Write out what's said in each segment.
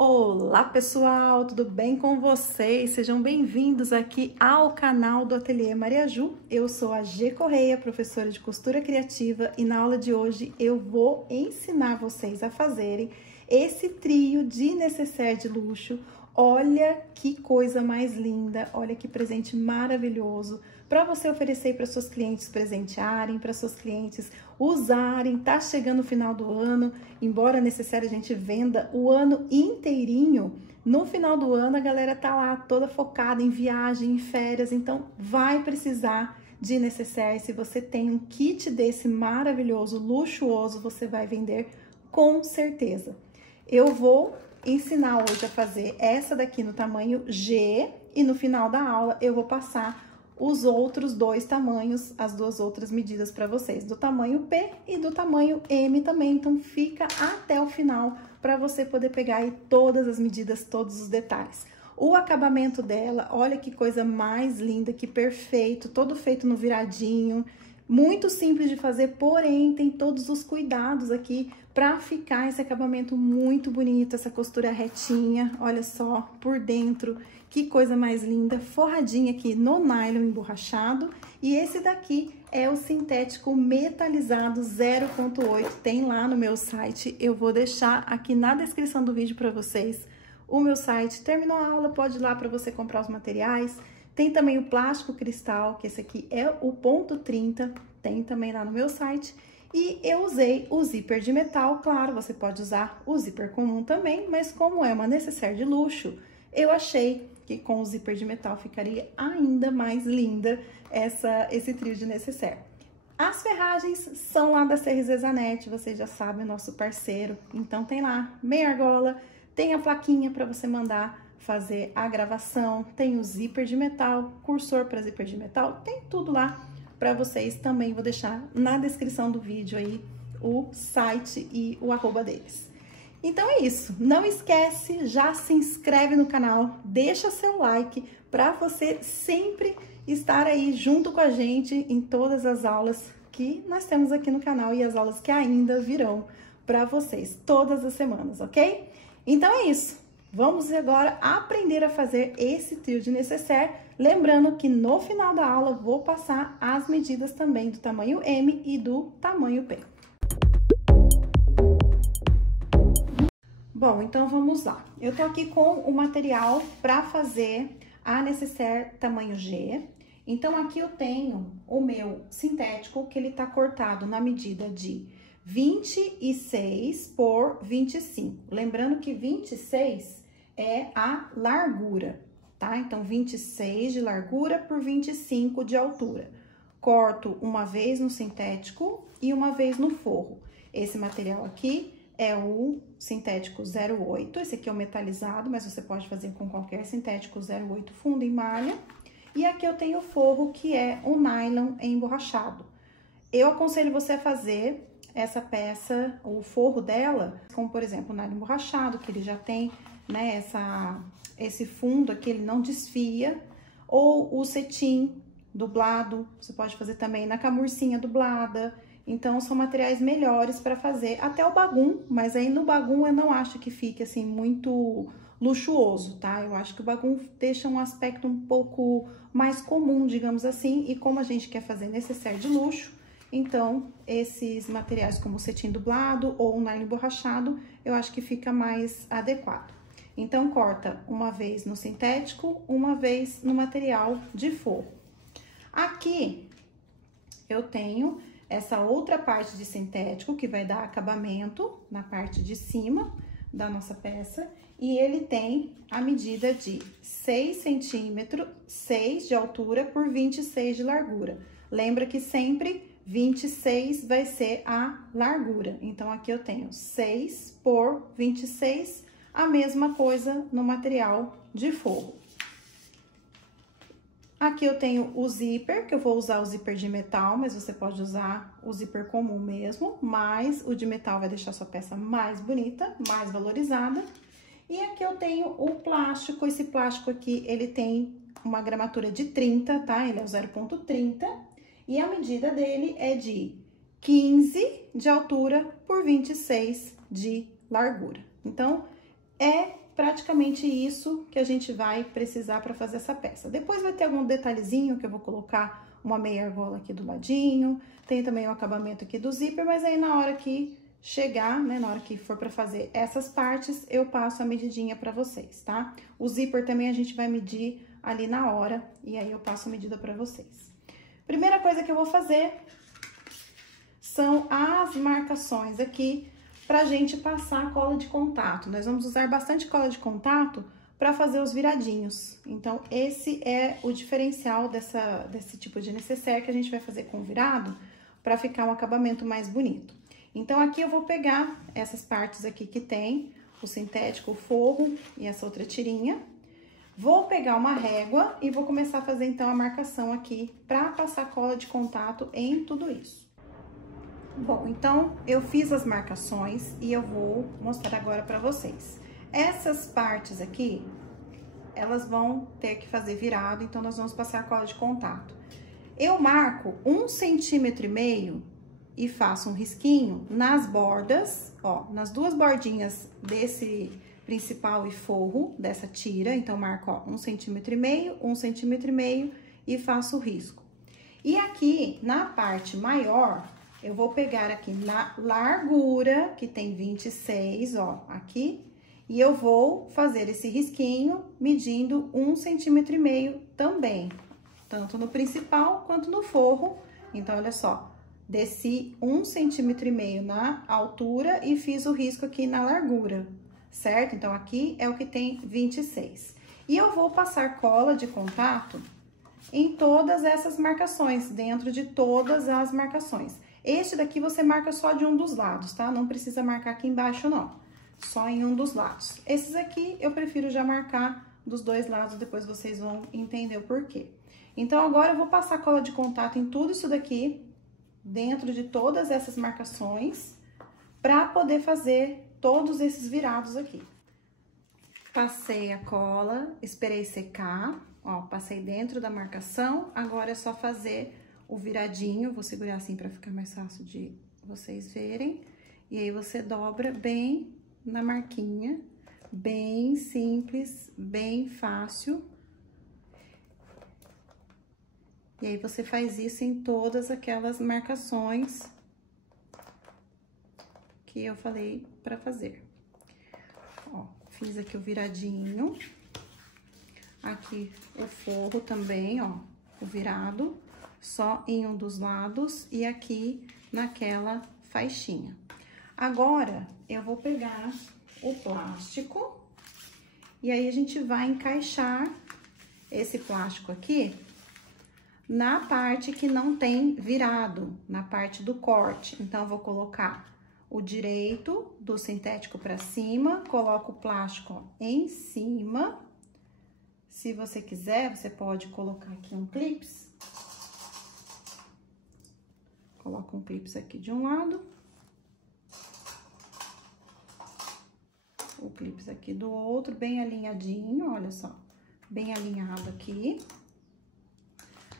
Olá pessoal, tudo bem com vocês? Sejam bem-vindos aqui ao canal do Ateliê Maria Ju. Eu sou a G Correia, professora de costura criativa, e na aula de hoje eu vou ensinar vocês a fazerem esse trio de nécessaire de luxo. Olha que coisa mais linda, olha que presente maravilhoso para você oferecer para suas clientes presentearem, para suas clientes usarem. Tá chegando o final do ano, embora necessário a gente venda o ano inteirinho, no final do ano a galera tá lá toda focada em viagem, em férias, então vai precisar de necessaire. Se você tem um kit desse maravilhoso, luxuoso, você vai vender com certeza. Eu vou ensinar hoje a fazer essa daqui no tamanho G e no final da aula eu vou passar os outros dois tamanhos, as duas outras medidas para vocês, do tamanho P e do tamanho M também. Então fica até o final para você poder pegar aí todas as medidas, todos os detalhes. O acabamento dela, olha que coisa mais linda, que perfeito, todo feito no viradinho. Muito simples de fazer, porém tem todos os cuidados aqui para ficar esse acabamento muito bonito, essa costura retinha, olha só, por dentro, que coisa mais linda, forradinha aqui no nylon emborrachado. E esse daqui é o sintético metalizado 0.8, tem lá no meu site, eu vou deixar aqui na descrição do vídeo para vocês o meu site. Terminou a aula, pode ir lá para você comprar os materiais. Tem também o plástico cristal, que esse aqui é o ponto 30, tem também lá no meu site. E eu usei o zíper de metal, claro, você pode usar o zíper comum também, mas como é uma nécessaire de luxo, eu achei que com o zíper de metal ficaria ainda mais linda esse trio de nécessaire. As ferragens são lá da CRZ Zanetti, vocês já sabem, nosso parceiro. Então tem lá meia argola, tem a plaquinha para você mandar fazer a gravação, tem o zíper de metal, cursor para zíper de metal, tem tudo lá para vocês. Também vou deixar na descrição do vídeo aí o site e o arroba deles. Então é isso, não esquece, já se inscreve no canal, deixa seu like para você sempre estar aí junto com a gente em todas as aulas que nós temos aqui no canal e as aulas que ainda virão para vocês todas as semanas, ok? Então é isso. Vamos agora aprender a fazer esse trio de nécessaire, lembrando que no final da aula vou passar as medidas também do tamanho M e do tamanho P. Bom, então vamos lá. Eu tô aqui com o material para fazer a nécessaire tamanho G. Então aqui eu tenho o meu sintético, que ele tá cortado na medida de 26 por 25. Lembrando que 26 é a largura, tá? Então, 26 de largura por 25 de altura. Corto uma vez no sintético e uma vez no forro. Esse material aqui é o sintético 08, esse aqui é o metalizado, mas você pode fazer com qualquer sintético 08 fundo em malha. E aqui eu tenho o forro, que é o nylon emborrachado. Eu aconselho você a fazer essa peça, o forro dela, como por exemplo o nylon emborrachado, que ele já tem, né, esse fundo aqui, ele não desfia, ou o cetim dublado, você pode fazer também na camurcinha dublada. Então são materiais melhores para fazer, até o bagum, mas aí no bagum eu não acho que fique assim muito luxuoso, tá? Eu acho que o bagum deixa um aspecto um pouco mais comum, digamos assim, e como a gente quer fazer nécessaire de luxo, então esses materiais como o cetim dublado ou o nylon emborrachado, eu acho que fica mais adequado. Então corta uma vez no sintético, uma vez no material de forro. Aqui eu tenho essa outra parte de sintético que vai dar acabamento na parte de cima da nossa peça, e ele tem a medida de 6 centímetros, 6 de altura por 26 de largura. Lembra que sempre 26 vai ser a largura. Então, aqui eu tenho 6 por 26, a mesma coisa no material de forro. Aqui eu tenho o zíper, que eu vou usar o zíper de metal, mas você pode usar o zíper comum mesmo, mas o de metal vai deixar sua peça mais bonita, mais valorizada. E aqui eu tenho o plástico, esse plástico aqui, ele tem uma gramatura de 30, tá? Ele é o 0.30, e a medida dele é de 15 de altura por 26 de largura. Então, é praticamente isso que a gente vai precisar para fazer essa peça. Depois vai ter algum detalhezinho que eu vou colocar uma meia argola aqui do ladinho, tem também o acabamento aqui do zíper, mas aí na hora que chegar, né, na hora que for para fazer essas partes, eu passo a medidinha para vocês, tá? O zíper também a gente vai medir ali na hora, e aí eu passo a medida para vocês. Primeira coisa que eu vou fazer são as marcações aqui pra gente passar a cola de contato. Nós vamos usar bastante cola de contato para fazer os viradinhos. Então, esse é o diferencial desse tipo de necessaire que a gente vai fazer com virado para ficar um acabamento mais bonito. Então, aqui eu vou pegar essas partes aqui que tem o sintético, o forro e essa outra tirinha. Vou pegar uma régua e vou começar a fazer, então, a marcação aqui para passar cola de contato em tudo isso. Bom, então, eu fiz as marcações e eu vou mostrar agora para vocês. Essas partes aqui, elas vão ter que fazer virado, então, nós vamos passar a cola de contato. Eu marco 1,5 cm e faço um risquinho nas bordas, ó, nas duas bordinhas desse principal e forro dessa tira. Então, marco, ó, 1,5 cm, 1,5 cm e faço o risco. E aqui, na parte maior, eu vou pegar aqui na largura, que tem 26, ó, aqui, e eu vou fazer esse risquinho medindo 1,5 cm também, tanto no principal quanto no forro. Então, olha só, desci 1,5 cm na altura e fiz o risco aqui na largura, certo? Então, aqui é o que tem 26. E eu vou passar cola de contato em todas essas marcações, dentro de todas as marcações. Este daqui você marca só de um dos lados, tá? Não precisa marcar aqui embaixo, não. Só em um dos lados. Esses aqui eu prefiro já marcar dos dois lados, depois vocês vão entender o porquê. Então, agora eu vou passar cola de contato em tudo isso daqui, dentro de todas essas marcações, pra poder fazer todos esses virados aqui. Passei a cola, esperei secar, ó, passei dentro da marcação, agora é só fazer o viradinho, vou segurar assim pra ficar mais fácil de vocês verem. E aí, você dobra bem na marquinha, bem simples, bem fácil. E aí, você faz isso em todas aquelas marcações que eu falei pra fazer. Ó, fiz aqui o viradinho. Aqui o forro também, ó, o virado, só em um dos lados e aqui naquela faixinha. Agora, eu vou pegar o plástico e aí a gente vai encaixar esse plástico aqui na parte que não tem virado, na parte do corte. Então, eu vou colocar o direito do sintético pra cima, coloco o plástico, ó, em cima. Se você quiser, você pode colocar aqui um clips. Coloca um clips aqui de um lado. O clips aqui do outro, bem alinhadinho, olha só. Bem alinhado aqui.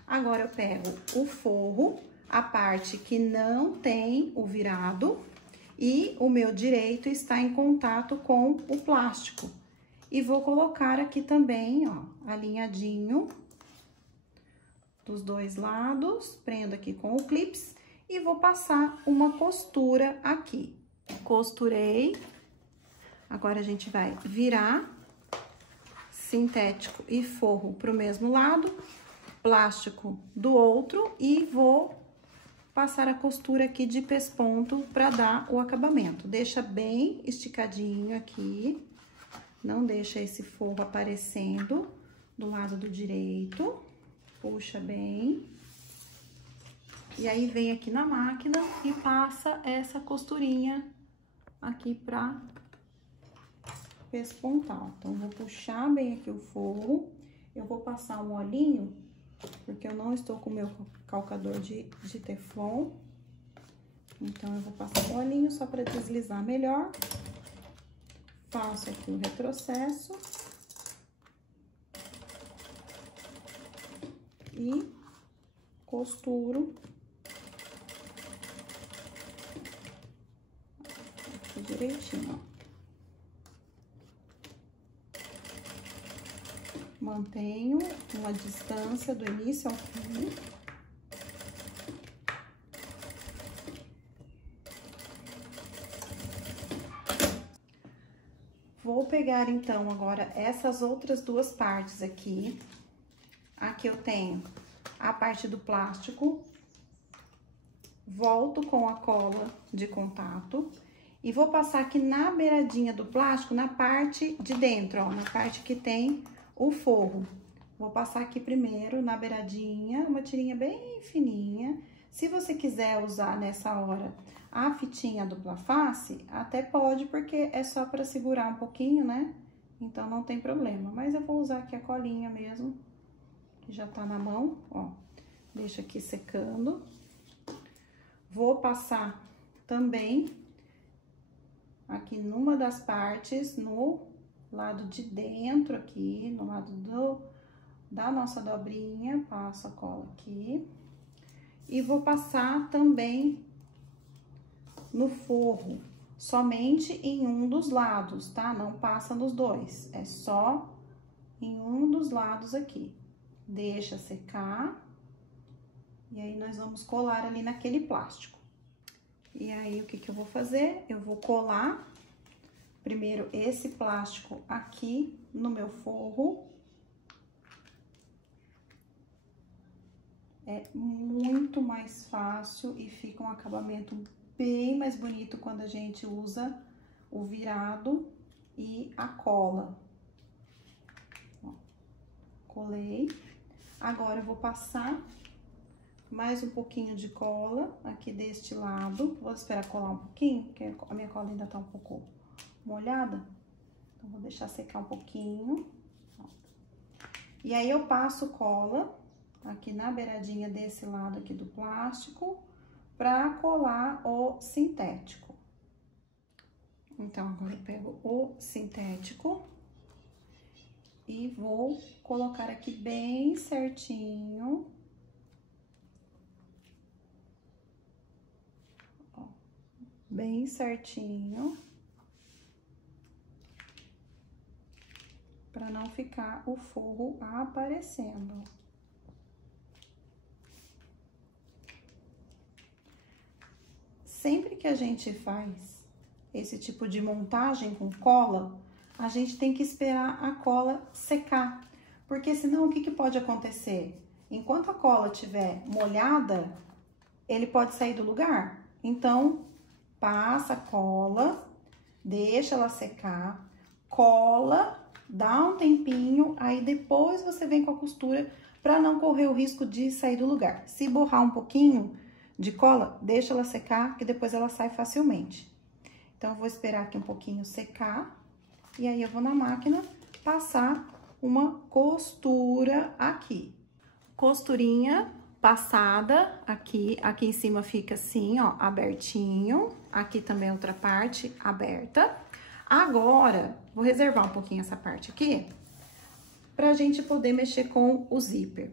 Agora, eu pego o forro, a parte que não tem o virado, e o meu direito está em contato com o plástico. E vou colocar aqui também, ó, alinhadinho dos dois lados, prendo aqui com o clips e vou passar uma costura aqui. Costurei. Agora, a gente vai virar sintético e forro pro mesmo lado, plástico do outro e vou passar a costura aqui de pesponto para dar o acabamento. Deixa bem esticadinho aqui, não deixa esse forro aparecendo do lado do direito, puxa bem. E aí, vem aqui na máquina e passa essa costurinha aqui pra pespontar. Então, vou puxar bem aqui o forro, eu vou passar um olhinho, porque eu não estou com o meu calcador de teflon. Então, eu vou passar um olhinho só para deslizar melhor. Faço aqui o retrocesso. E costuro. Aqui direitinho, ó. Mantenho uma distância do início ao fim. Vou pegar, então, agora essas outras duas partes aqui. Aqui eu tenho a parte do plástico. Volto com a cola de contato e vou passar aqui na beiradinha do plástico, na parte de dentro, ó, na parte que tem o forro. Vou passar aqui primeiro na beiradinha, uma tirinha bem fininha. Se você quiser usar nessa hora a fitinha dupla face, até pode, porque é só para segurar um pouquinho, né? Então, não tem problema. Mas eu vou usar aqui a colinha mesmo, que já tá na mão, ó. Deixa aqui secando. Vou passar também aqui numa das partes, no lado de dentro aqui, no lado da nossa dobrinha, passo a cola aqui. E vou passar também no forro, somente em um dos lados, tá? Não passa nos dois, é só em um dos lados aqui. Deixa secar. E aí, nós vamos colar ali naquele plástico. E aí, o que que eu vou fazer? Eu vou colar primeiro esse plástico aqui no meu forro. É muito mais fácil e fica um acabamento bem mais bonito quando a gente usa o virado e a cola. Ó, colei. Agora, eu vou passar mais um pouquinho de cola aqui deste lado. Vou esperar colar um pouquinho, porque a minha cola ainda tá um pouco molhada. Então, vou deixar secar um pouquinho. E aí, eu passo cola aqui na beiradinha desse lado aqui do plástico pra colar o sintético. Então, agora eu pego o sintético e vou colocar aqui bem certinho. Bem certinho, para não ficar o forro aparecendo. Sempre que a gente faz esse tipo de montagem com cola, a gente tem que esperar a cola secar, porque senão o que que pode acontecer? Enquanto a cola estiver molhada, ele pode sair do lugar. Então, passa a cola, deixa ela secar, cola, dá um tempinho, aí depois você vem com a costura para não correr o risco de sair do lugar. Se borrar um pouquinho de cola, deixa ela secar, que depois ela sai facilmente. Então, eu vou esperar aqui um pouquinho secar, e aí eu vou na máquina passar uma costura aqui. Costurinha passada aqui em cima fica assim, ó, abertinho. Aqui também outra parte aberta. Agora, vou reservar um pouquinho essa parte aqui pra gente poder mexer com o zíper.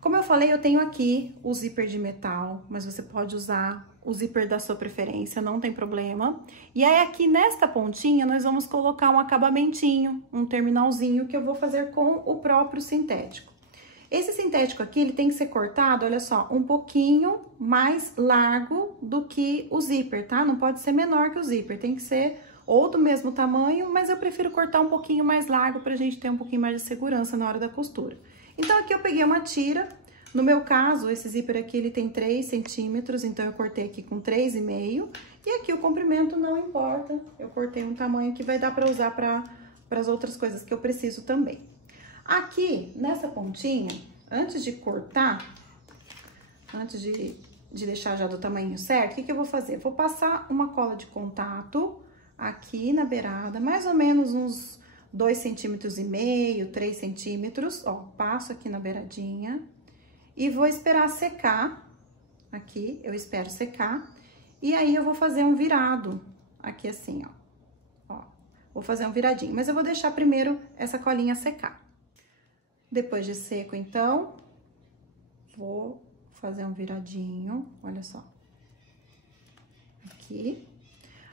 Como eu falei, eu tenho aqui o zíper de metal, mas você pode usar o zíper da sua preferência, não tem problema. E aí, aqui nesta pontinha, nós vamos colocar um acabamentinho, um terminalzinho que eu vou fazer com o próprio sintético. Esse sintético aqui, ele tem que ser cortado, olha só, um pouquinho mais largo do que o zíper, tá? Não pode ser menor que o zíper, tem que ser ou do mesmo tamanho, mas eu prefiro cortar um pouquinho mais largo pra gente ter um pouquinho mais de segurança na hora da costura. Então, aqui eu peguei uma tira, no meu caso, esse zíper aqui, ele tem 3 centímetros, então eu cortei aqui com 3,5, e aqui o comprimento não importa, eu cortei um tamanho que vai dar pra usar para as outras coisas que eu preciso também. Aqui, nessa pontinha, antes de cortar, antes de deixar já do tamanho certo, o que que eu vou fazer? Vou passar uma cola de contato aqui na beirada, mais ou menos uns 2,5 centímetros, 3 centímetros, ó, passo aqui na beiradinha e vou esperar secar, aqui, eu espero secar, e aí eu vou fazer um virado, aqui assim, ó, vou fazer um viradinho, mas eu vou deixar primeiro essa colinha secar. Depois de seco, então, vou fazer um viradinho, olha só, aqui.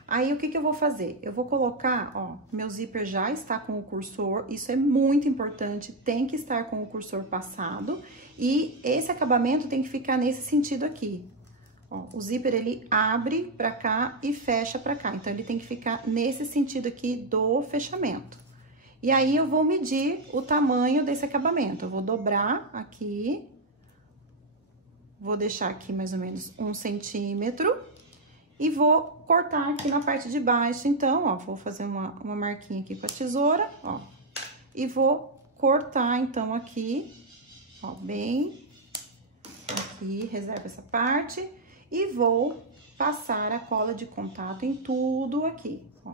Aí, o que que eu vou fazer? Eu vou colocar, ó, meu zíper já está com o cursor, isso é muito importante, tem que estar com o cursor passado. E esse acabamento tem que ficar nesse sentido aqui. Ó, o zíper, ele abre pra cá e fecha pra cá, então ele tem que ficar nesse sentido aqui do fechamento. E aí, eu vou medir o tamanho desse acabamento. Eu vou dobrar aqui, vou deixar aqui mais ou menos 1 centímetro e vou cortar aqui na parte de baixo. Então, ó, vou fazer uma marquinha aqui com a tesoura, ó, e vou cortar, então, aqui, ó, bem aqui, reserva essa parte, e vou passar a cola de contato em tudo aqui, ó.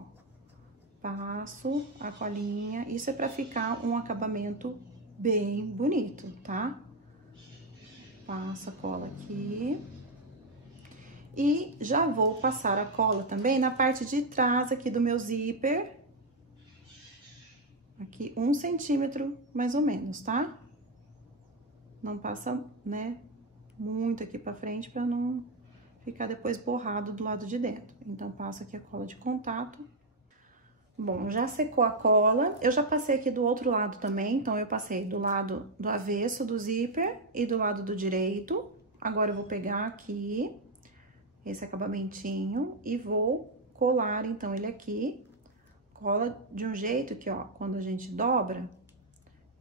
Passo a colinha, isso é pra ficar um acabamento bem bonito, tá? Passo a cola aqui. E já vou passar a cola também na parte de trás aqui do meu zíper. Aqui, 1 centímetro, mais ou menos, tá? Não passa, né, muito aqui pra frente pra não ficar depois borrado do lado de dentro. Então, passo aqui a cola de contato. Bom, já secou a cola, eu já passei aqui do outro lado também, então eu passei do lado do avesso do zíper e do lado do direito. Agora, eu vou pegar aqui esse acabamentinho e vou colar, então, ele aqui. Cola de um jeito que, ó, quando a gente dobra,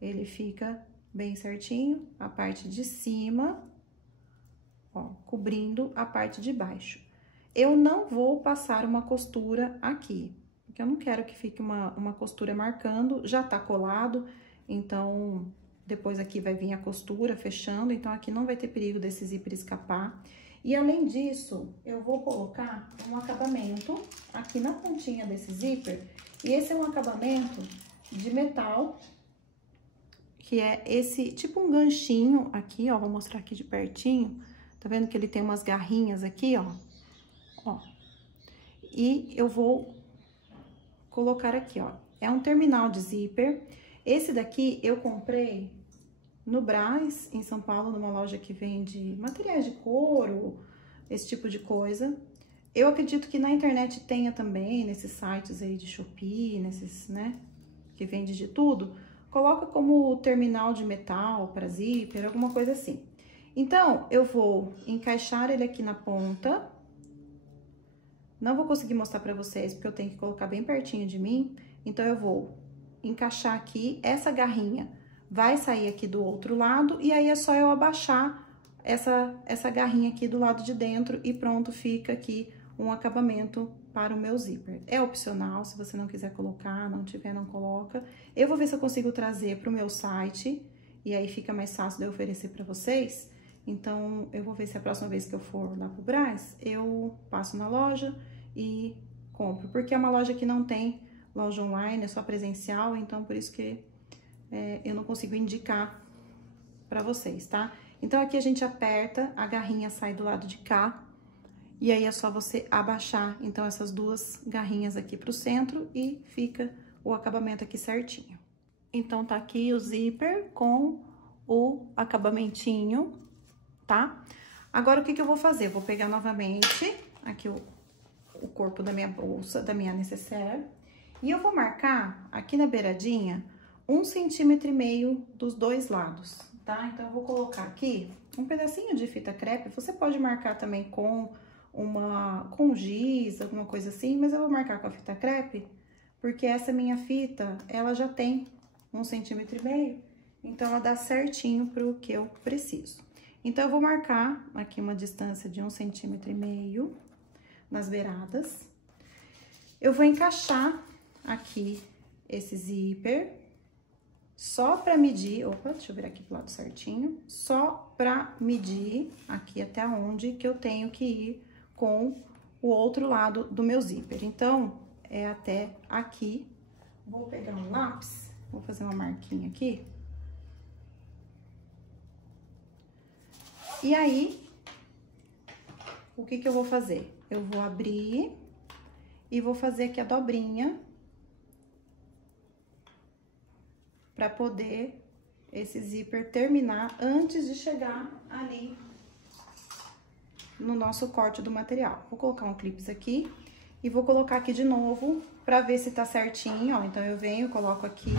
ele fica bem certinho, a parte de cima, ó, cobrindo a parte de baixo. Eu não vou passar uma costura aqui, porque eu não quero que fique uma costura marcando, já tá colado, então, depois aqui vai vir a costura fechando, então aqui não vai ter perigo desse zíper escapar. E além disso, eu vou colocar um acabamento aqui na pontinha desse zíper, e esse é um acabamento de metal, que é esse, tipo um ganchinho aqui, ó, vou mostrar aqui de pertinho, tá vendo que ele tem umas garrinhas aqui, ó, ó. E eu vou colocar aqui, ó, é um terminal de zíper. Esse daqui eu comprei no Brás, em São Paulo, numa loja que vende materiais de couro, esse tipo de coisa. Eu acredito que na internet tenha também, nesses sites aí de Shopee, nesses, né, que vende de tudo. Coloca como terminal de metal para zíper, alguma coisa assim. Então, eu vou encaixar ele aqui na ponta. Não vou conseguir mostrar pra vocês, porque eu tenho que colocar bem pertinho de mim. Então, eu vou encaixar aqui essa garrinha. Vai sair aqui do outro lado, e aí é só eu abaixar essa garrinha aqui do lado de dentro e pronto, fica aqui um acabamento para o meu zíper. É opcional, se você não quiser colocar, não tiver, não coloca. Eu vou ver se eu consigo trazer para o meu site, e aí fica mais fácil de eu oferecer para vocês. Então, eu vou ver se a próxima vez que eu for lá pro Brás, eu passo na loja e compro. Porque é uma loja que não tem loja online, é só presencial, então por isso que eu não consigo indicar pra vocês, tá? Então, aqui a gente aperta, a garrinha sai do lado de cá, e aí é só você abaixar, então, essas duas garrinhas aqui pro centro e fica o acabamento aqui certinho. Então, tá aqui o zíper com o acabamentinho, tá? Agora, o que que eu vou fazer? Eu vou pegar novamente aqui o corpo da minha bolsa, da minha nécessaire, e eu vou marcar aqui na beiradinha 1,5 centímetro dos dois lados, tá? Então, eu vou colocar aqui um pedacinho de fita crepe. Você pode marcar também com giz, alguma coisa assim, mas eu vou marcar com a fita crepe, porque essa minha fita, ela já tem 1,5 centímetro, então ela dá certinho pro que eu preciso. Então, eu vou marcar aqui uma distância de 1,5 centímetro nas beiradas. Eu vou encaixar aqui esse zíper, só pra medir, opa, deixa eu virar aqui pro lado certinho, só pra medir aqui até onde que eu tenho que ir com o outro lado do meu zíper. Então, é até aqui. Vou pegar um lápis, vou fazer uma marquinha aqui. E aí, o que que eu vou fazer? Eu vou abrir e vou fazer aqui a dobrinha para poder esse zíper terminar antes de chegar ali no nosso corte do material. Vou colocar um clips aqui E vou colocar aqui de novo pra ver se tá certinho, ó. Então, eu venho, coloco aqui.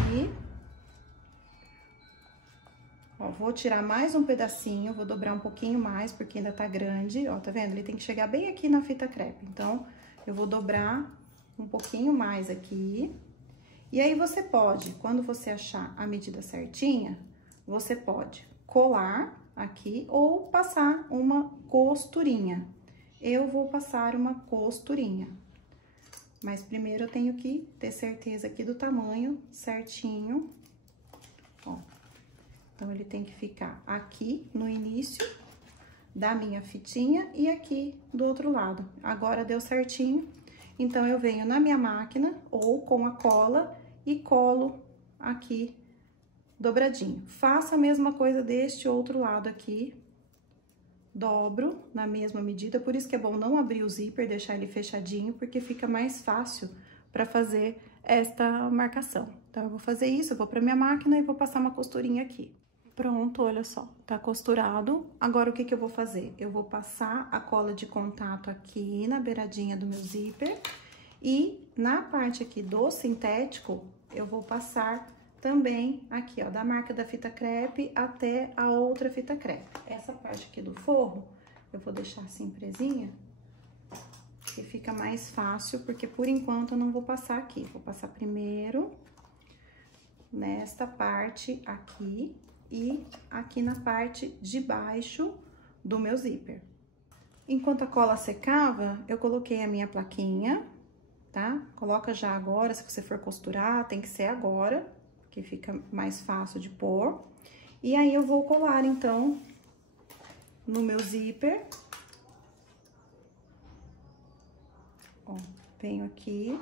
Ó, vou tirar mais um pedacinho, vou dobrar um pouquinho mais, porque ainda tá grande, ó, tá vendo? Ele tem que chegar bem aqui na fita crepe. Então, eu vou dobrar um pouquinho mais aqui. E aí, você pode, quando você achar a medida certinha, você pode colar aqui ou passar uma costurinha. Eu vou passar uma costurinha. Mas primeiro eu tenho que ter certeza aqui do tamanho certinho, ó. Então, ele tem que ficar aqui no início da minha fitinha e aqui do outro lado. Agora, deu certinho. Então, eu venho na minha máquina ou com a cola e colo aqui dobradinho. Faça a mesma coisa deste outro lado aqui. Dobro na mesma medida, por isso que é bom não abrir o zíper, deixar ele fechadinho, porque fica mais fácil para fazer esta marcação. Então, eu vou fazer isso, eu vou para minha máquina e vou passar uma costurinha aqui. Pronto, olha só, tá costurado. Agora, o que que eu vou fazer? Eu vou passar a cola de contato aqui na beiradinha do meu zíper e na parte aqui do sintético, eu vou passar também aqui, ó, da marca da fita crepe até a outra fita crepe. Essa parte aqui do forro, eu vou deixar assim presinha, que fica mais fácil, porque por enquanto eu não vou passar aqui. Vou passar primeiro nesta parte aqui e aqui na parte de baixo do meu zíper. Enquanto a cola secava, eu coloquei a minha plaquinha, tá? Coloca já agora, se você for costurar, tem que ser agora, que fica mais fácil de pôr. E aí, eu vou colar, então, no meu zíper. Ó, venho aqui.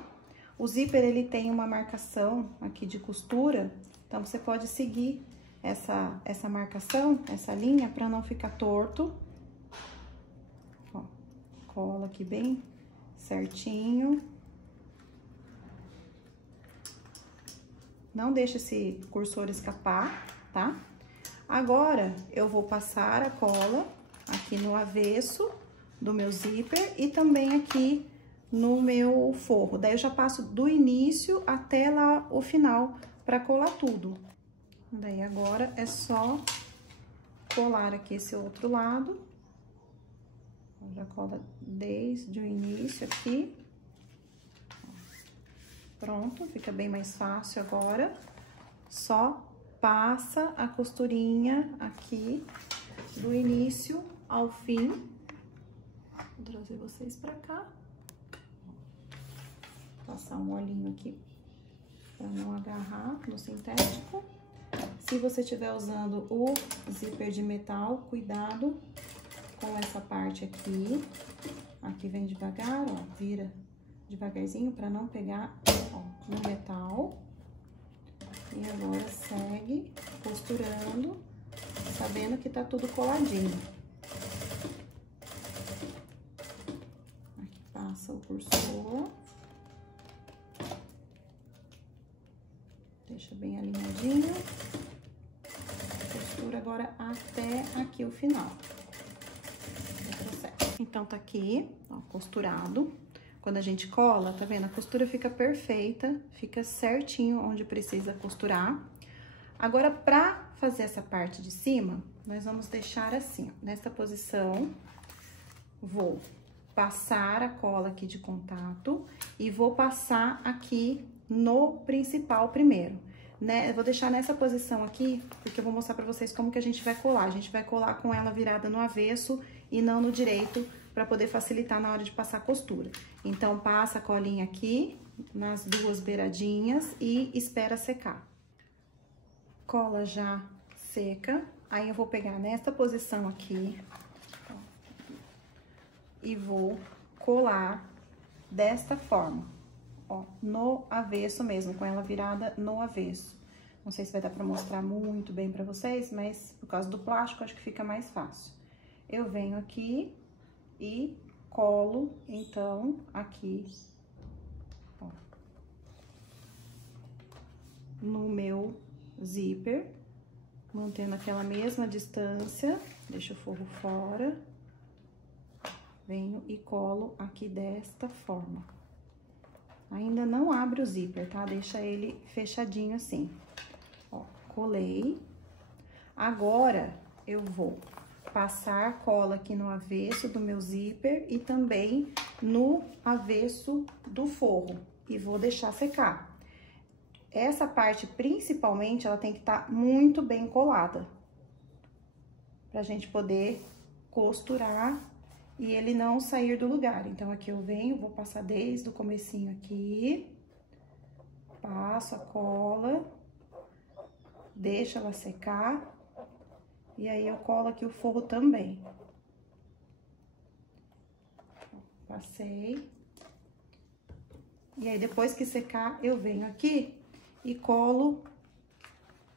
O zíper, ele tem uma marcação aqui de costura, então, você pode seguir essa marcação, essa linha, pra não ficar torto. Ó, cola aqui bem certinho. Não deixa esse cursor escapar, tá? Agora, eu vou passar a cola aqui no avesso do meu zíper e também aqui no meu forro. Daí, eu já passo do início até lá o final pra colar tudo. Daí, agora, é só colar aqui esse outro lado. Já cola desde o início aqui. Pronto, fica bem mais fácil agora. Só passa a costurinha aqui do início ao fim. Vou trazer vocês pra cá. Passar um olhinho aqui pra não agarrar no sintético. Se você estiver usando o zíper de metal, cuidado com essa parte aqui. Aqui vem devagar, ó, vira devagarzinho pra não pegar, ó, no metal. E agora segue costurando, sabendo que tá tudo coladinho. Aqui passa o cursor. Deixa bem alinhadinho. Costura agora até aqui o final. Então, tá aqui, ó, costurado. Quando a gente cola, tá vendo? A costura fica perfeita, fica certinho onde precisa costurar. Agora, pra fazer essa parte de cima, nós vamos deixar assim, ó, nesta posição. Vou passar a cola aqui de contato e vou passar aqui no principal primeiro, né? Eu vou deixar nessa posição aqui, porque eu vou mostrar pra vocês como que a gente vai colar. A gente vai colar com ela virada no avesso e não no direito, pra poder facilitar na hora de passar a costura. Então, passa a colinha aqui nas duas beiradinhas e espera secar. Cola já seca, aí eu vou pegar nesta posição aqui, ó, e vou colar desta forma, ó, no avesso mesmo, com ela virada no avesso. Não sei se vai dar pra mostrar muito bem pra vocês, mas por causa do plástico, acho que fica mais fácil. Eu venho aqui e colo, então, aqui, ó, no meu zíper, mantendo aquela mesma distância, deixo o forro fora, venho e colo aqui desta forma, Ainda não abre o zíper, tá? Deixa ele fechadinho assim. Ó, colei. Agora, eu vou passar cola aqui no avesso do meu zíper e também no avesso do forro. E vou deixar secar. Essa parte, principalmente, ela tem que estar muito bem colada. Pra gente poder costurar e ele não sair do lugar. Então, aqui eu venho, vou passar desde o comecinho aqui. Passo a cola. Deixo ela secar. E aí, eu colo aqui o forro também. Passei. E aí, depois que secar, eu venho aqui e colo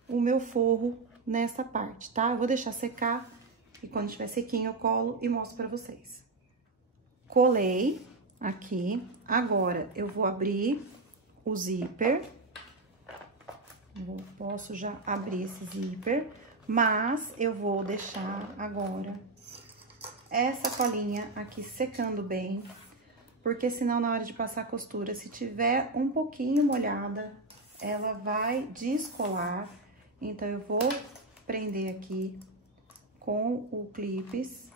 o meu forro nessa parte, tá? Eu vou deixar secar e quando estiver sequinho eu colo e mostro pra vocês. Colei aqui. Agora, eu vou abrir o zíper. Posso já abrir esse zíper, mas eu vou deixar agora essa colinha aqui secando bem, porque senão na hora de passar a costura, se tiver um pouquinho molhada, ela vai descolar. Então, eu vou prender aqui com o clips.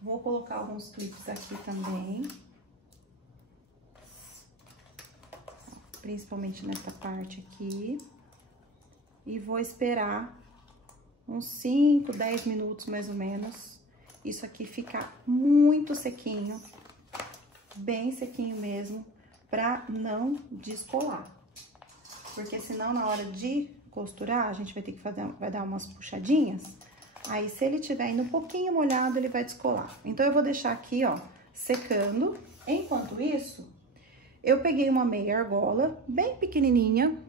Vou colocar alguns clips aqui também. Principalmente nessa parte aqui. E vou esperar uns 5, 10 minutos mais ou menos. Isso aqui ficar muito sequinho. Bem sequinho mesmo, pra não descolar. Porque senão na hora de costurar, a gente vai ter que vai dar umas puxadinhas. Aí, se ele tiver indo um pouquinho molhado, ele vai descolar. Então, eu vou deixar aqui, ó, secando. Enquanto isso, eu peguei uma meia argola, bem pequenininha,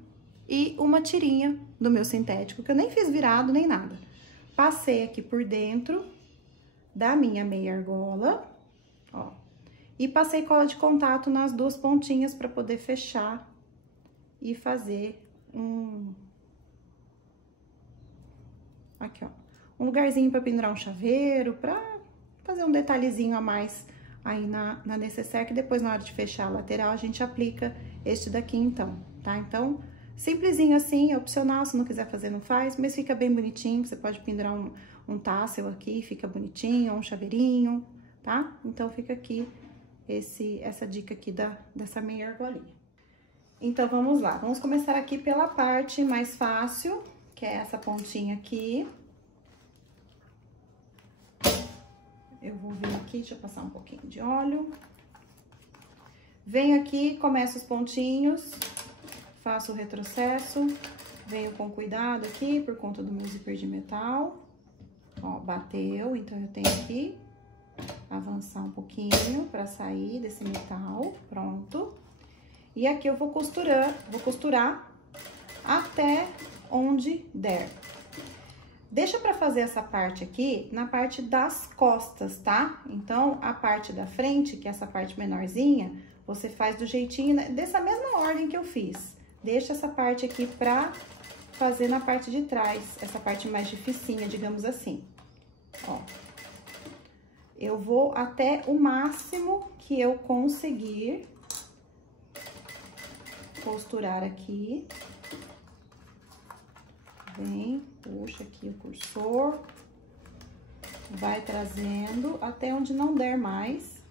e uma tirinha do meu sintético, que eu nem fiz virado, nem nada. Passei aqui por dentro da minha meia argola, ó. E passei cola de contato nas duas pontinhas pra poder fechar e fazer aqui, ó, um lugarzinho pra pendurar um chaveiro, pra fazer um detalhezinho a mais aí na necessaire, que depois na hora de fechar a lateral a gente aplica este daqui então, tá? Então, simplesinho assim, é opcional, se não quiser fazer não faz, mas fica bem bonitinho, você pode pendurar um tassel aqui, fica bonitinho, um chaveirinho, tá? Então, fica aqui essa dica aqui dessa meia argolinha. Então, vamos lá. Vamos começar aqui pela parte mais fácil, que é essa pontinha aqui. Eu vou vir aqui, deixa eu passar um pouquinho de óleo. Venho aqui, começo os pontinhos, faço o retrocesso, venho com cuidado aqui, por conta do meu zíper de metal. Ó, bateu, então eu tenho que avançar um pouquinho pra sair desse metal, pronto. E aqui eu vou costurar até onde der. Deixa pra fazer essa parte aqui na parte das costas, tá? Então, a parte da frente, que é essa parte menorzinha, você faz do jeitinho, dessa mesma ordem que eu fiz. Deixa essa parte aqui pra fazer na parte de trás, essa parte mais dificinha, digamos assim. Ó. Eu vou até o máximo que eu conseguir costurar aqui. Vem, puxa aqui o cursor, vai trazendo até onde não der mais.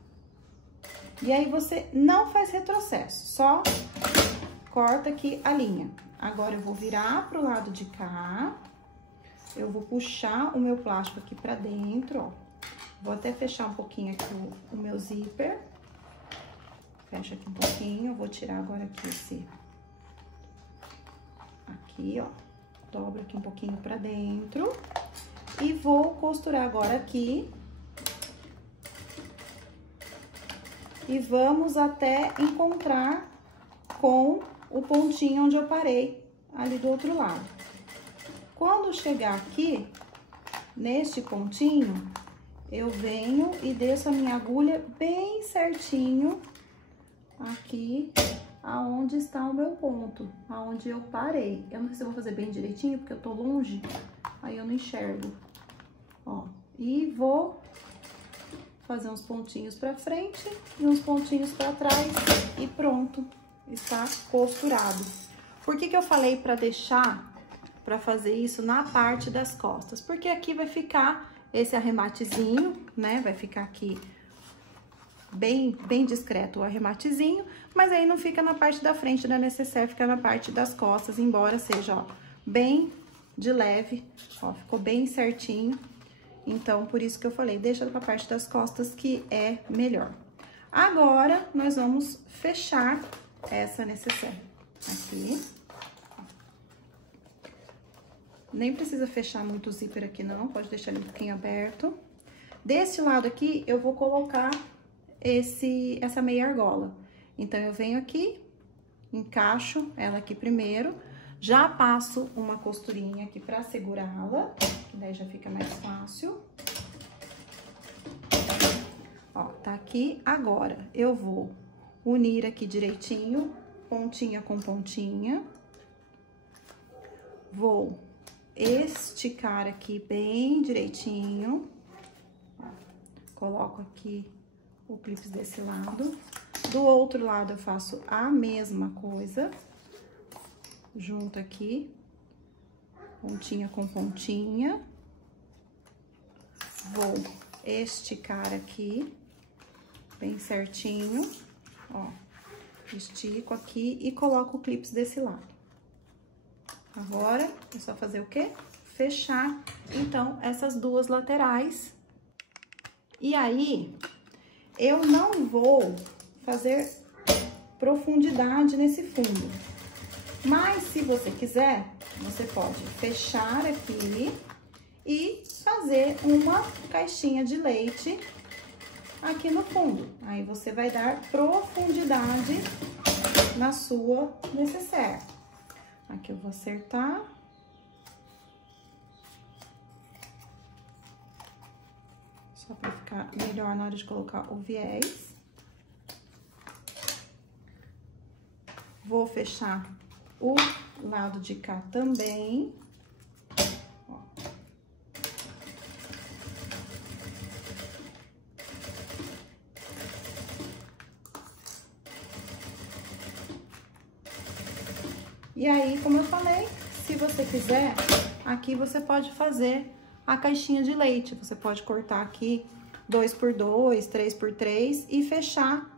E aí, você não faz retrocesso, só corta aqui a linha. Agora, eu vou virar pro lado de cá, eu vou puxar o meu plástico aqui pra dentro, ó. Vou até fechar um pouquinho aqui o meu zíper. Fecha aqui um pouquinho, eu vou tirar agora aqui esse... Aqui, ó. Dobro aqui um pouquinho pra dentro. E vou costurar agora aqui. E vamos até encontrar com o pontinho onde eu parei, ali do outro lado. Quando chegar aqui, neste pontinho, eu venho e desço a minha agulha bem certinho aqui, aonde está o meu ponto, aonde eu parei. Eu não sei se eu vou fazer bem direitinho, porque eu tô longe, aí eu não enxergo. Ó, e vou fazer uns pontinhos pra frente e uns pontinhos pra trás e pronto, está costurado. Por que que eu falei pra deixar, pra fazer isso na parte das costas? Porque aqui vai ficar esse arrematezinho, né? Vai ficar aqui bem discreto o arrematezinho, mas aí não fica na parte da frente da necessaire, fica na parte das costas, embora seja, ó, bem de leve, ó, ficou bem certinho. Então, por isso que eu falei, deixa pra parte das costas que é melhor. Agora, nós vamos fechar essa necessaire aqui. Nem precisa fechar muito o zíper aqui não, pode deixar ele um pouquinho aberto. Desse lado aqui, eu vou colocar essa meia argola. Então, eu venho aqui, encaixo ela aqui primeiro, já passo uma costurinha aqui pra segurá-la, que daí já fica mais fácil. Ó, tá aqui. Agora, eu vou unir aqui direitinho, pontinha com pontinha. Vou esticar aqui bem direitinho. Ó, coloco aqui o clipe desse lado. Do outro lado, eu faço a mesma coisa. Junto aqui, pontinha com pontinha. Vou esticar aqui, bem certinho, ó. Estico aqui e coloco o clips desse lado. Agora, é só fazer o quê? Fechar, então, essas duas laterais. E aí, eu não vou fazer profundidade nesse fundo. Mas, se você quiser, você pode fechar aqui e fazer uma caixinha de leite aqui no fundo. Aí, você vai dar profundidade na sua necessaire. Aqui eu vou acertar. Só pra ficar melhor na hora de colocar o viés. Vou fechar o lado de cá também. Ó. E aí, como eu falei, se você quiser, aqui você pode fazer a caixinha de leite. Você pode cortar aqui 2x2, 3x3 e fechar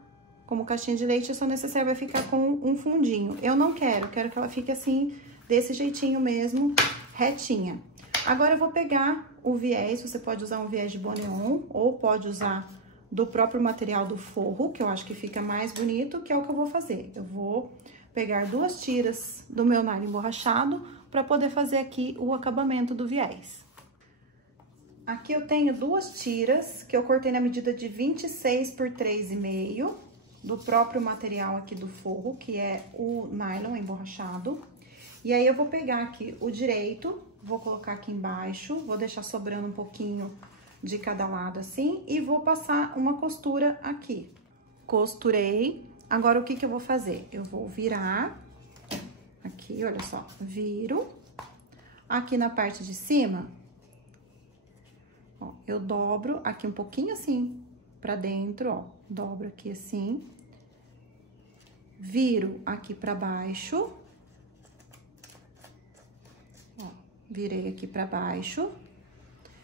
como caixinha de leite. A sua necessaire vai ficar com um fundinho. Eu não quero, quero que ela fique assim, desse jeitinho mesmo, retinha. Agora, eu vou pegar o viés, você pode usar um viés de Boneon, ou pode usar do próprio material do forro, que eu acho que fica mais bonito, que é o que eu vou fazer. Eu vou pegar 2 tiras do meu nylon emborrachado, para poder fazer aqui o acabamento do viés. Aqui eu tenho 2 tiras, que eu cortei na medida de 26 por 3,5, do próprio material aqui do forro, que é o nylon emborrachado. E aí, eu vou pegar aqui o direito, vou colocar aqui embaixo, vou deixar sobrando um pouquinho de cada lado assim, e vou passar uma costura aqui. Costurei. Agora, o que que eu vou fazer? Eu vou virar aqui, olha só, viro. Aqui na parte de cima, ó, eu dobro aqui um pouquinho assim pra dentro, ó, dobro aqui assim. Viro aqui pra baixo. Ó, virei aqui pra baixo.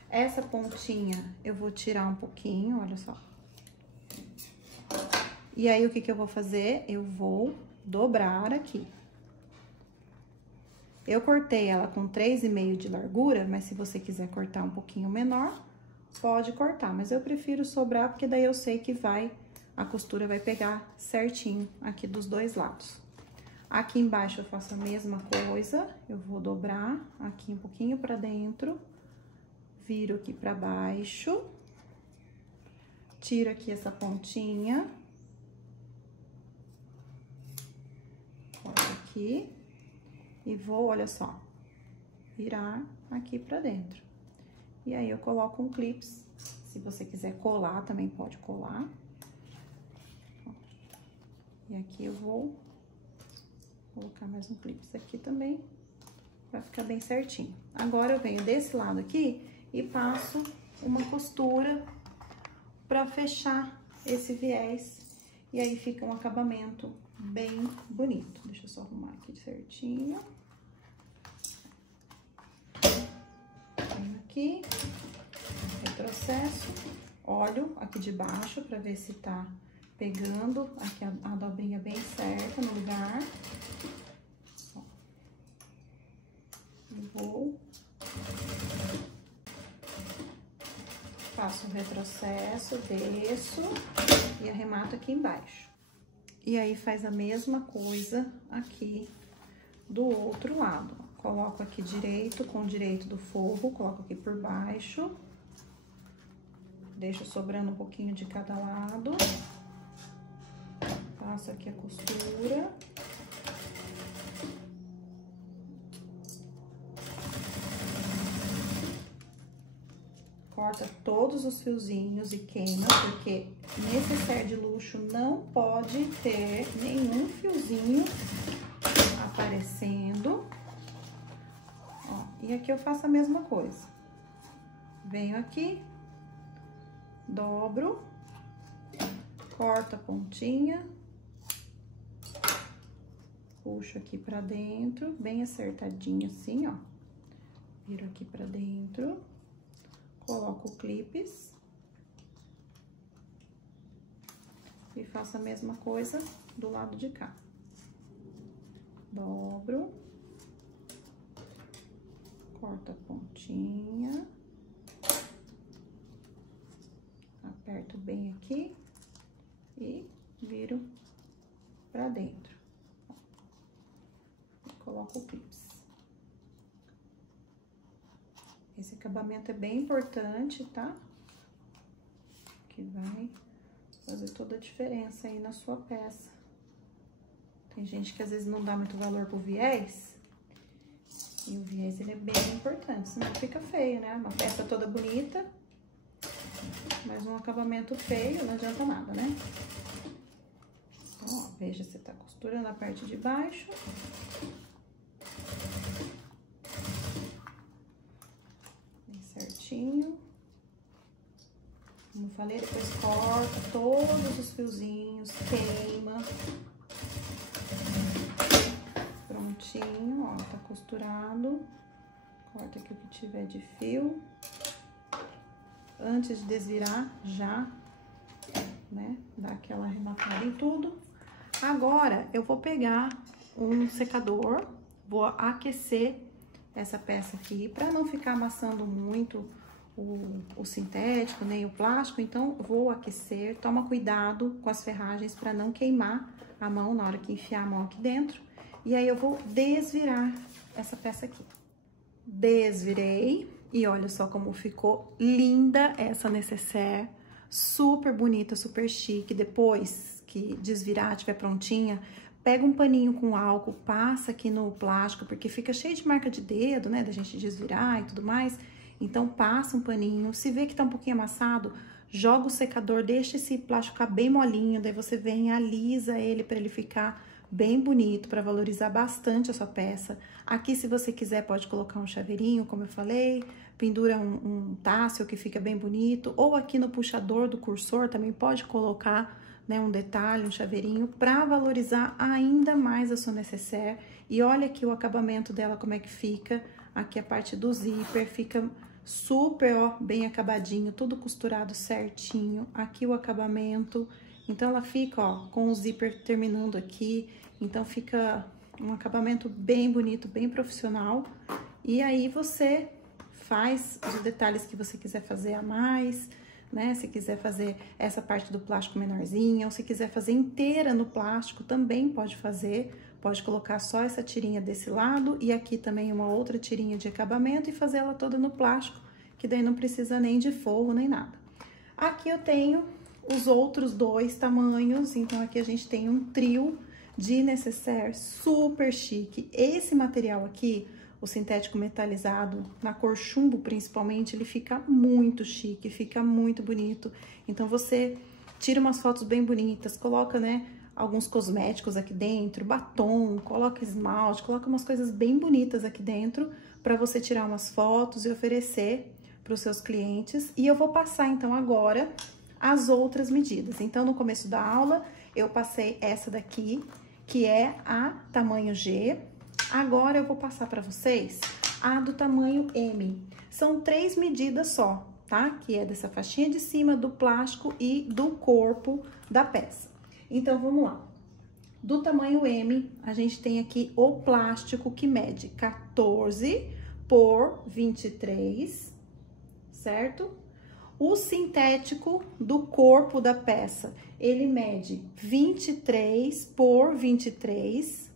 Essa pontinha eu vou tirar um pouquinho, olha só. E aí, o que que eu vou fazer? Eu vou dobrar aqui. Eu cortei ela com 3,5 de largura, mas se você quiser cortar um pouquinho menor, pode cortar. Mas eu prefiro sobrar, porque daí eu sei que a costura vai pegar certinho aqui dos dois lados. Aqui embaixo eu faço a mesma coisa, eu vou dobrar aqui um pouquinho pra dentro, viro aqui pra baixo, tiro aqui essa pontinha, corto aqui e vou, olha só, virar aqui pra dentro. E aí, eu coloco um clips, se você quiser colar, também pode colar. E aqui eu vou colocar mais um clips aqui também, pra ficar bem certinho. Agora, eu venho desse lado aqui e passo uma costura para fechar esse viés. E aí fica um acabamento bem bonito. Deixa eu só arrumar aqui certinho. Venho aqui, retrocesso, olho aqui de baixo para ver se tá pegando aqui a dobrinha bem certa no lugar. Ó. E vou, faço um retrocesso, desço e arremato aqui embaixo. E aí faz a mesma coisa aqui do outro lado. Coloco aqui direito com o direito do forro, coloco aqui por baixo. Deixo sobrando um pouquinho de cada lado. Passo aqui a costura. Corta todos os fiozinhos e queima, porque necessaire de luxo não pode ter nenhum fiozinho aparecendo. Ó, e aqui eu faço a mesma coisa. Venho aqui, dobro, corto a pontinha, puxo aqui pra dentro, bem acertadinho assim, ó. Viro aqui pra dentro. Coloco clipes e faço a mesma coisa do lado de cá. Dobro, corto a pontinha, aperto bem aqui e viro pra dentro. E coloco o clips. Esse acabamento é bem importante, tá? Que vai fazer toda a diferença aí na sua peça. Tem gente que às vezes não dá muito valor pro viés. E o viés, ele é bem importante, senão fica feio, né? Uma peça toda bonita, mas um acabamento feio não adianta nada, né? Então, ó, veja se tá costurando a parte de baixo. Certinho. Como eu falei, depois corta todos os fiozinhos, queima. Prontinho, ó, tá costurado. Corta aqui o que tiver de fio. Antes de desvirar, já, né, dá aquela arrematada em tudo. Agora, eu vou pegar um secador, vou aquecer essa peça aqui, para não ficar amassando muito o sintético, nem o plástico, então vou aquecer. Toma cuidado com as ferragens para não queimar a mão na hora que enfiar a mão aqui dentro. E aí eu vou desvirar essa peça aqui. Desvirei e olha só como ficou linda essa necessaire, super bonita, super chique. Depois que desvirar, tiver prontinha, pega um paninho com álcool, passa aqui no plástico, porque fica cheio de marca de dedo, né, da gente desvirar e tudo mais. Então, passa um paninho. Se vê que tá um pouquinho amassado, joga o secador, deixa esse plástico ficar bem molinho, daí você vem e alisa ele para ele ficar bem bonito, para valorizar bastante a sua peça. Aqui, se você quiser, pode colocar um chaveirinho, como eu falei, pendura um tassel que fica bem bonito, ou aqui no puxador do cursor também pode colocar, né, um detalhe, um chaveirinho, para valorizar ainda mais a sua necessaire. E olha aqui o acabamento dela, como é que fica. Aqui a parte do zíper fica super, ó, bem acabadinho, tudo costurado certinho. Aqui o acabamento, então ela fica, ó, com o zíper terminando aqui. Então fica um acabamento bem bonito, bem profissional. E aí você faz os detalhes que você quiser fazer a mais, né? Se quiser fazer essa parte do plástico menorzinha, ou se quiser fazer inteira no plástico, também pode fazer. Pode colocar só essa tirinha desse lado e aqui também uma outra tirinha de acabamento e fazer ela toda no plástico, que daí não precisa nem de forro, nem nada. Aqui eu tenho os outros dois tamanhos, então aqui a gente tem um trio de necessaire super chique. Esse material aqui, o sintético metalizado, na cor chumbo principalmente, ele fica muito chique, fica muito bonito. Então você tira umas fotos bem bonitas, coloca, né, alguns cosméticos aqui dentro, batom, coloca esmalte, coloca umas coisas bem bonitas aqui dentro para você tirar umas fotos e oferecer para os seus clientes. E eu vou passar então agora as outras medidas. Então, no começo da aula, eu passei essa daqui, que é a tamanho G. Agora, eu vou passar para vocês a do tamanho M. São 3 medidas só, tá? Que é dessa faixinha de cima, do plástico e do corpo da peça. Então, vamos lá. Do tamanho M, a gente tem aqui o plástico que mede 14 por 23, certo? O sintético do corpo da peça, ele mede 23 por 23,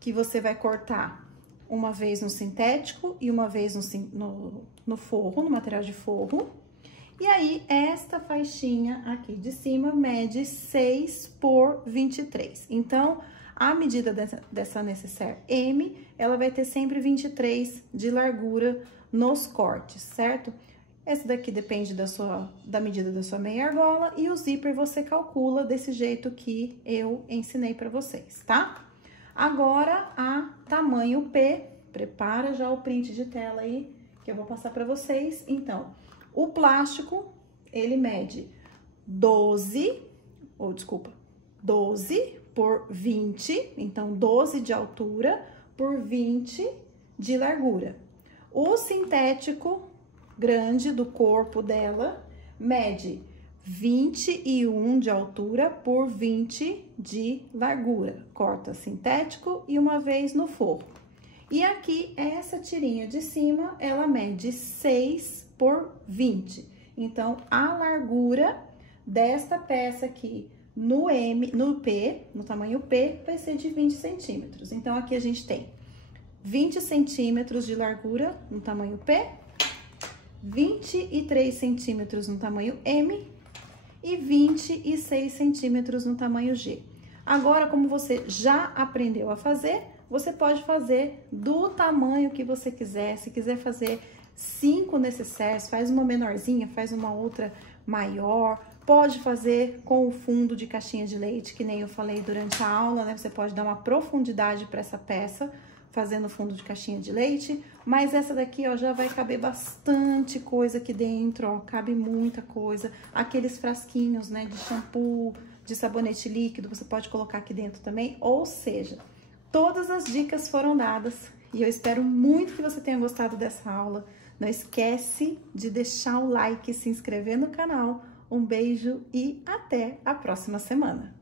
que você vai cortar uma vez no sintético e uma vez no forro, no material de forro. E aí, esta faixinha aqui de cima mede 6 por 23. Então, a medida dessa nécessaire M, ela vai ter sempre 23 de largura nos cortes, certo? Essa daqui depende da medida da sua meia argola e o zíper você calcula desse jeito que eu ensinei pra vocês, tá? Agora, a tamanho P, prepara já o print de tela aí, que eu vou passar pra vocês. Então, o plástico, ele mede 12 por 20, então 12 de altura por 20 de largura. O sintético grande do corpo dela mede 21 de altura por 20 de largura. Corta sintético e uma vez no forro. E aqui, essa tirinha de cima, ela mede 6 por 20. Então, a largura desta peça aqui no tamanho P, vai ser de 20 centímetros. Então, aqui a gente tem 20 centímetros de largura no tamanho P, 23 centímetros no tamanho M e 26 centímetros no tamanho G. Agora, como você já aprendeu a fazer, você pode fazer do tamanho que você quiser. Se quiser fazer 5 necessaires, faz uma menorzinha, faz uma outra maior. Pode fazer com o fundo de caixinha de leite, que nem eu falei durante a aula, né? Você pode dar uma profundidade para essa peça, fazendo fundo de caixinha de leite. Mas essa daqui, ó, já vai caber bastante coisa aqui dentro, ó. Cabe muita coisa. Aqueles frasquinhos, né, de shampoo, de sabonete líquido, você pode colocar aqui dentro também. Ou seja, todas as dicas foram dadas e eu espero muito que você tenha gostado dessa aula. Não esquece de deixar o like e se inscrever no canal. Um beijo e até a próxima semana!